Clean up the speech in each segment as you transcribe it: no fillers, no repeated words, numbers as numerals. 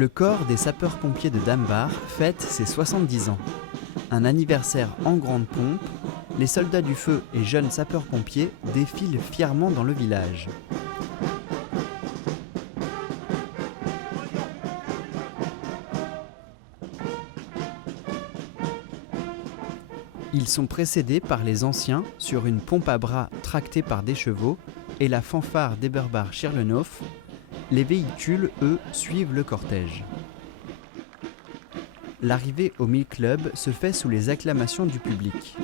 Le corps des sapeurs-pompiers de Dambar fête ses 70 ans. Un anniversaire en grande pompe, les soldats du feu et jeunes sapeurs-pompiers défilent fièrement dans le village. Ils sont précédés par les anciens sur une pompe à bras tractée par des chevaux et la fanfare d'Eberbar Schirlenhof. Les véhicules, eux, suivent le cortège. L'arrivée au Mill Club se fait sous les acclamations du public.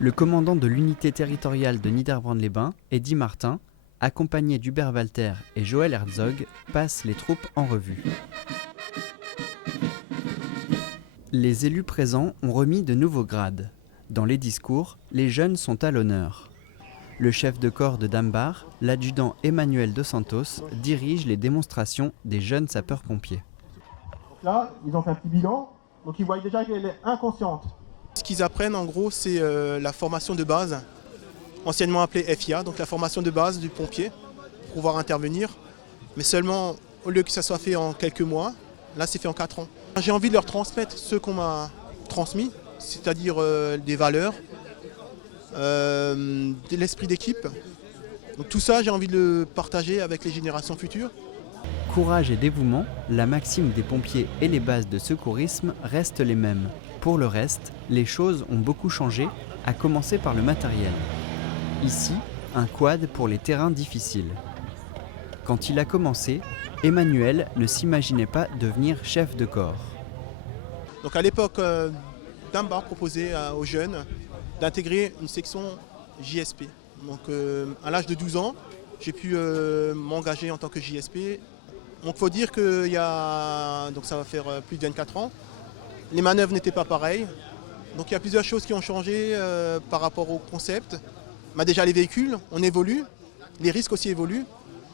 Le commandant de l'unité territoriale de Niederbronn-les-Bains, Eddy Martin, accompagné d'Hubert Walter et Joël Herzog, passe les troupes en revue. Les élus présents ont remis de nouveaux grades. Dans les discours, les jeunes sont à l'honneur. Le chef de corps de Dambar, l'adjudant Emmanuel Dos Santos, dirige les démonstrations des jeunes sapeurs-pompiers. Là, ils ont fait un petit bilan, donc ils voient déjà qu'elle est inconsciente. Ce qu'ils apprennent en gros, c'est la formation de base, anciennement appelée FIA, donc la formation de base du pompier, pour pouvoir intervenir. Mais seulement, au lieu que ça soit fait en quelques mois, là c'est fait en 4 ans. J'ai envie de leur transmettre ce qu'on m'a transmis, c'est-à-dire des valeurs, de l'esprit d'équipe. Donc tout ça, j'ai envie de le partager avec les générations futures. Courage et dévouement, la maxime des pompiers et les bases de secourisme restent les mêmes. Pour le reste, les choses ont beaucoup changé, à commencer par le matériel. Ici, un quad pour les terrains difficiles. Quand il a commencé, Emmanuel ne s'imaginait pas devenir chef de corps. Donc à l'époque, Dambar proposait aux jeunes d'intégrer une section JSP. Donc à l'âge de 12 ans, j'ai pu m'engager en tant que JSP. Donc il faut dire que donc ça va faire plus de 24 ans. Les manœuvres n'étaient pas pareilles. Donc il y a plusieurs choses qui ont changé par rapport au concept. Déjà les véhicules, on évolue, les risques aussi évoluent.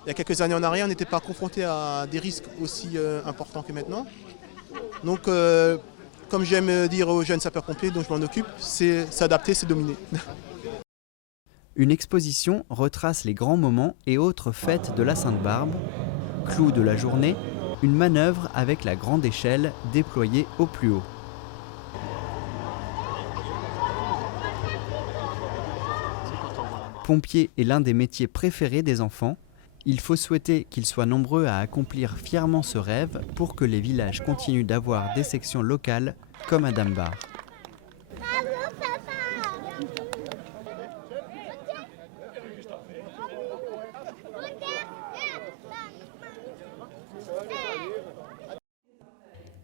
Il y a quelques années en arrière, on n'était pas confronté à des risques aussi importants que maintenant. Donc comme j'aime dire aux jeunes sapeurs-pompiers dont je m'en occupe, c'est s'adapter, c'est dominer. Une exposition retrace les grands moments et autres fêtes de la Sainte-Barbe. Clou de la journée, une manœuvre avec la grande échelle déployée au plus haut. Pompier est l'un des métiers préférés des enfants. Il faut souhaiter qu'ils soient nombreux à accomplir fièrement ce rêve pour que les villages continuent d'avoir des sections locales comme à Dambar.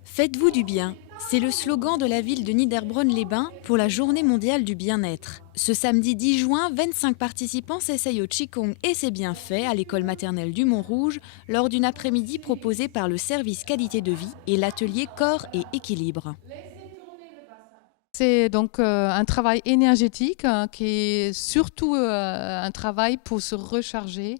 Faites-vous du bien, c'est le slogan de la ville de Niederbronn-les-Bains pour la Journée mondiale du bien-être. Ce samedi 10 juin, 25 participants s'essayent au Qigong et ses bienfaits à l'école maternelle du Mont-Rouge lors d'une après-midi proposée par le service qualité de vie et l'atelier corps et équilibre. C'est donc un travail énergétique qui est surtout un travail pour se recharger,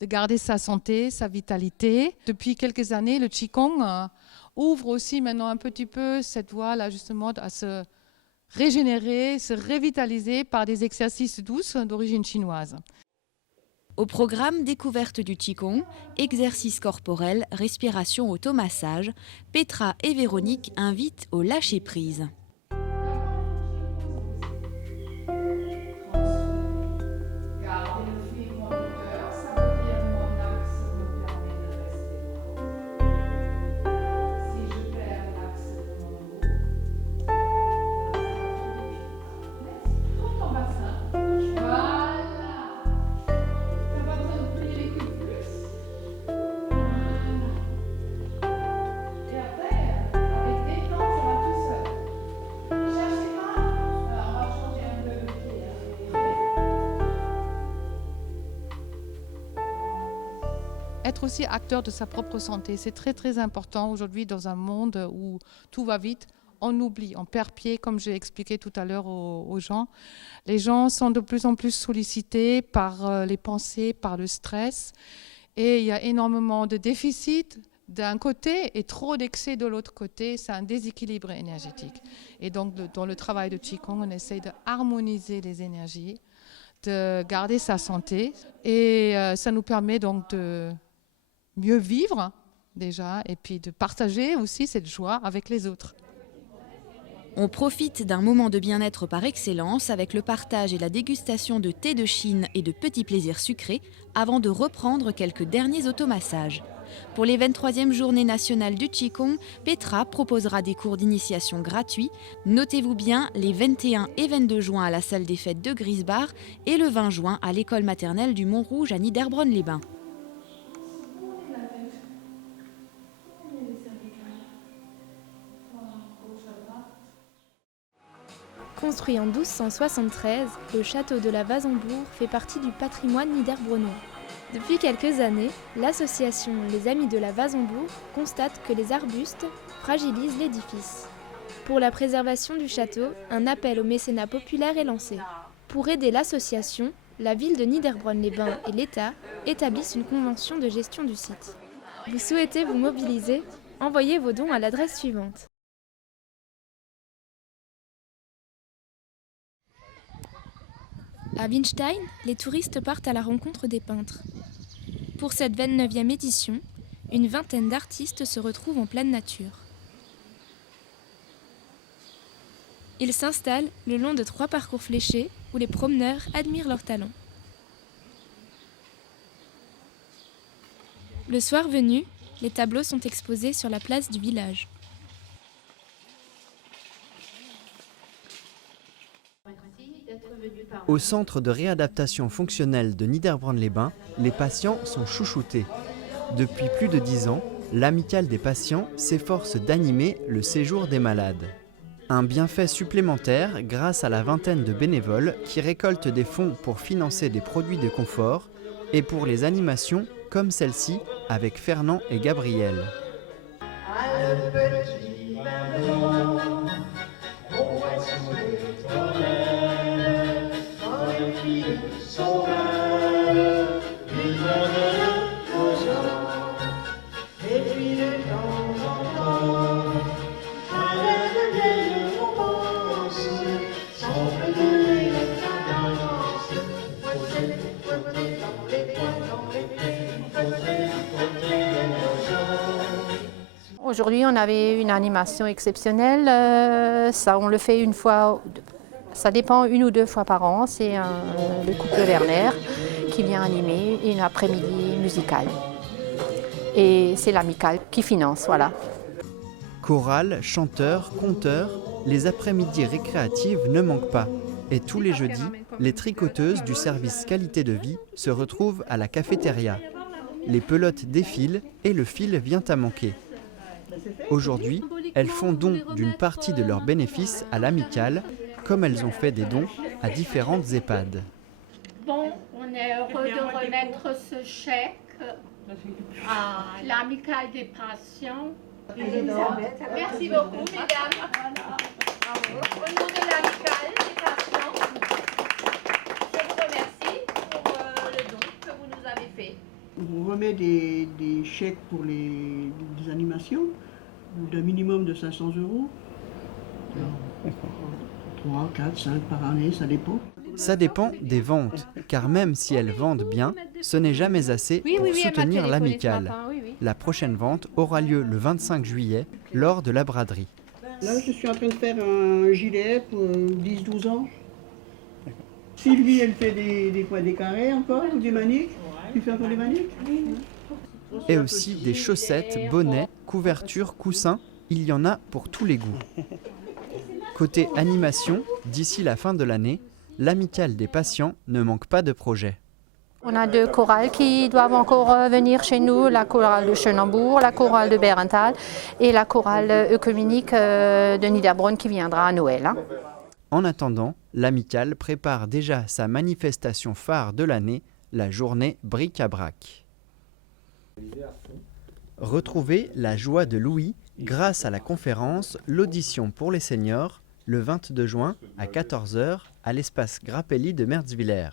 de garder sa santé, sa vitalité. Depuis quelques années, le Qigong ouvre aussi maintenant un petit peu cette voie-là justement à se régénérer, se revitaliser par des exercices douces d'origine chinoise. Au programme découverte du Qigong, exercices corporels, respiration, automassage, Petra et Véronique invitent au lâcher-prise. Être aussi acteur de sa propre santé, c'est très très important aujourd'hui dans un monde où tout va vite. On oublie, on perd pied, comme j'ai expliqué tout à l'heure aux gens. Les gens sont de plus en plus sollicités par les pensées, par le stress. Et il y a énormément de déficit d'un côté et trop d'excès de l'autre côté. C'est un déséquilibre énergétique. Et donc dans le travail de Qigong, on essaye de harmoniser les énergies, de garder sa santé et ça nous permet donc de mieux vivre déjà et puis de partager aussi cette joie avec les autres. On profite d'un moment de bien-être par excellence avec le partage et la dégustation de thé de Chine et de petits plaisirs sucrés avant de reprendre quelques derniers automassages. Pour les 23e journées nationales du Qigong, Petra proposera des cours d'initiation gratuits. Notez-vous bien, les 21 et 22 juin à la salle des fêtes de Grisbach et le 20 juin à l'école maternelle du Mont-Rouge à Niederbronn-les-Bains. Construit en 1273, le château de la Wassembourg fait partie du patrimoine niederbronnois. Depuis quelques années, l'association Les Amis de la Wassembourg constate que les arbustes fragilisent l'édifice. Pour la préservation du château, un appel au mécénat populaire est lancé. Pour aider l'association, la ville de Niederbronn-les-Bains et l'État établissent une convention de gestion du site. Vous souhaitez vous mobiliser? Envoyez vos dons à l'adresse suivante. À Winstein, les touristes partent à la rencontre des peintres. Pour cette 29e édition, une vingtaine d'artistes se retrouvent en pleine nature. Ils s'installent le long de 3 parcours fléchés où les promeneurs admirent leurs talents. Le soir venu, les tableaux sont exposés sur la place du village. Au centre de réadaptation fonctionnelle de Niederbronn-les-Bains, les patients sont chouchoutés. Depuis plus de 10 ans, l'Amicale des patients s'efforce d'animer le séjour des malades. Un bienfait supplémentaire grâce à la vingtaine de bénévoles qui récoltent des fonds pour financer des produits de confort et pour les animations comme celle-ci avec Fernand et Gabriel. Aujourd'hui, on avait une animation exceptionnelle. Ça, on le fait une fois, ça dépend 1 ou 2 fois par an. C'est le couple Werner qui vient animer une après-midi musicale. Et c'est l'Amicale qui finance, voilà. Chorale, chanteurs, conteurs, les après-midi récréatives ne manquent pas. Et tous les jeudis, les tricoteuses du service qualité de vie se retrouvent à la cafétéria. Les pelotes défilent et le fil vient à manquer. Aujourd'hui, elles font don d'une partie de leurs bénéfices à l'Amicale, comme elles ont fait des dons à différentes EHPAD. Bon, on est heureux de remettre ce chèque à l'Amicale des patients. Merci beaucoup, mesdames. Au nom de l'Amicale des patients, je vous remercie pour le don que vous nous avez fait. On remet des chèques pour des animations d'un minimum de 500 €. 3, 4, 5 par année, ça dépend. Ça dépend des ventes, car même si elles vendent bien, ce n'est jamais assez pour soutenir l'Amicale. La prochaine vente aura lieu le 25 juillet, lors de la braderie. Là, je suis en train de faire un gilet pour 10-12 ans. Sylvie, elle fait des carrés encore, ou des maniques. Tu fais encore des maniques? Et aussi des chaussettes, bonnets, couvertures, coussins, il y en a pour tous les goûts. Côté animation, d'ici la fin de l'année, l'Amicale des patients ne manque pas de projets. On a 2 chorales qui doivent encore venir chez nous, la chorale de Schönenbourg, la chorale de Bärental et la chorale œcuménique de Niederbronn qui viendra à Noël. En attendant, l'Amicale prépare déjà sa manifestation phare de l'année, la journée bric-à-brac. Retrouvez la joie de Louis grâce à la conférence L'audition pour les seniors, le 22 juin à 14 h à l'espace Grappelli de Merzwiller.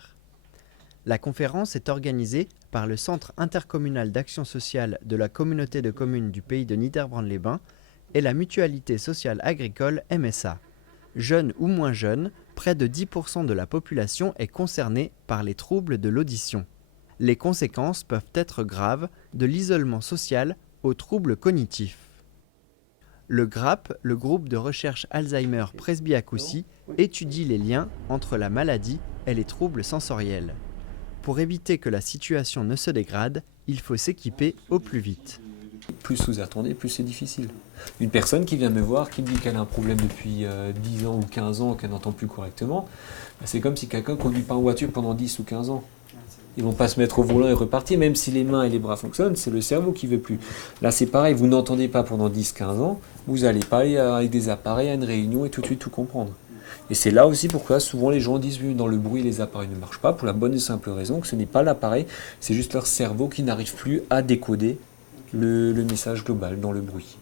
La conférence est organisée par le Centre intercommunal d'action sociale de la communauté de communes du pays de Niederbronn-les-Bains et la mutualité sociale agricole MSA. Jeunes ou moins jeunes, près de 10% de la population est concernée par les troubles de l'audition. Les conséquences peuvent être graves, de l'isolement social aux troubles cognitifs. Le GRAP, le groupe de recherche Alzheimer Presbyacousie, étudie les liens entre la maladie et les troubles sensoriels. Pour éviter que la situation ne se dégrade, il faut s'équiper au plus vite. Plus vous attendez, plus c'est difficile. Une personne qui vient me voir, qui me dit qu'elle a un problème depuis 10 ans ou 15 ans, qu'elle n'entend plus correctement, c'est comme si quelqu'un ne conduit pas en voiture pendant 10 ou 15 ans. Ils ne vont pas se mettre au volant et repartir, même si les mains et les bras fonctionnent, c'est le cerveau qui ne veut plus. Là c'est pareil, vous n'entendez pas pendant 10-15 ans, vous n'allez pas aller avec des appareils à une réunion et tout de suite tout comprendre. Et c'est là aussi pourquoi souvent les gens disent oui, dans le bruit les appareils ne marchent pas, pour la bonne et simple raison que ce n'est pas l'appareil, c'est juste leur cerveau qui n'arrive plus à décoder le message global dans le bruit.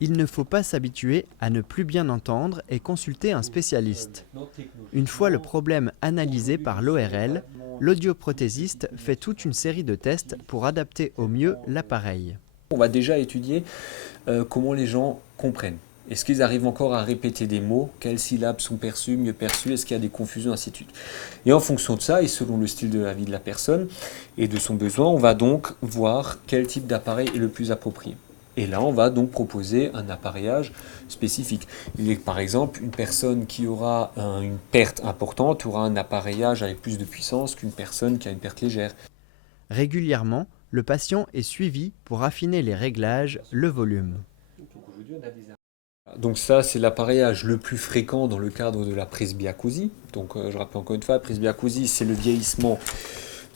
Il ne faut pas s'habituer à ne plus bien entendre et consulter un spécialiste. Une fois le problème analysé par l'ORL, l'audioprothésiste fait toute une série de tests pour adapter au mieux l'appareil. On va déjà étudier comment les gens comprennent. Est-ce qu'ils arrivent encore à répéter des mots? Quelles syllabes sont perçues, mieux perçues? Est-ce qu'il y a des confusions, ainsi de suite? Et en fonction de ça, et selon le style de la vie de la personne et de son besoin, on va donc voir quel type d'appareil est le plus approprié. Et là, on va donc proposer un appareillage spécifique. Il est par exemple une personne qui aura une perte importante aura un appareillage avec plus de puissance qu'une personne qui a une perte légère. Régulièrement, le patient est suivi pour affiner les réglages, le volume. Donc ça, c'est l'appareillage le plus fréquent dans le cadre de la presbyacousie. Donc je rappelle encore une fois, la presbyacousie, c'est le vieillissement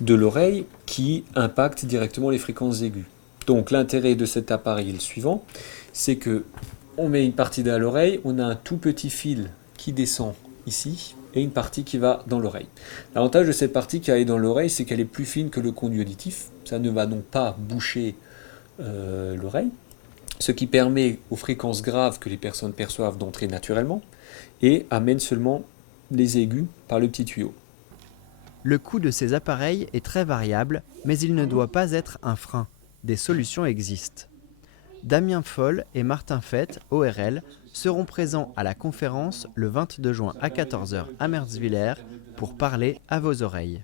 de l'oreille qui impacte directement les fréquences aiguës. Donc l'intérêt de cet appareil est le suivant, c'est que on met une partie dans l'oreille, on a un tout petit fil qui descend ici et une partie qui va dans l'oreille. L'avantage de cette partie qui est dans l'oreille, c'est qu'elle est plus fine que le conduit auditif. Ça ne va donc pas boucher l'oreille, ce qui permet aux fréquences graves que les personnes perçoivent d'entrer naturellement et amène seulement les aigus par le petit tuyau. Le coût de ces appareils est très variable, mais il ne doit pas être un frein. Des solutions existent. Damien Foll et Martin Fett, ORL, seront présents à la conférence le 22 juin à 14h à Merzwiller pour parler à vos oreilles.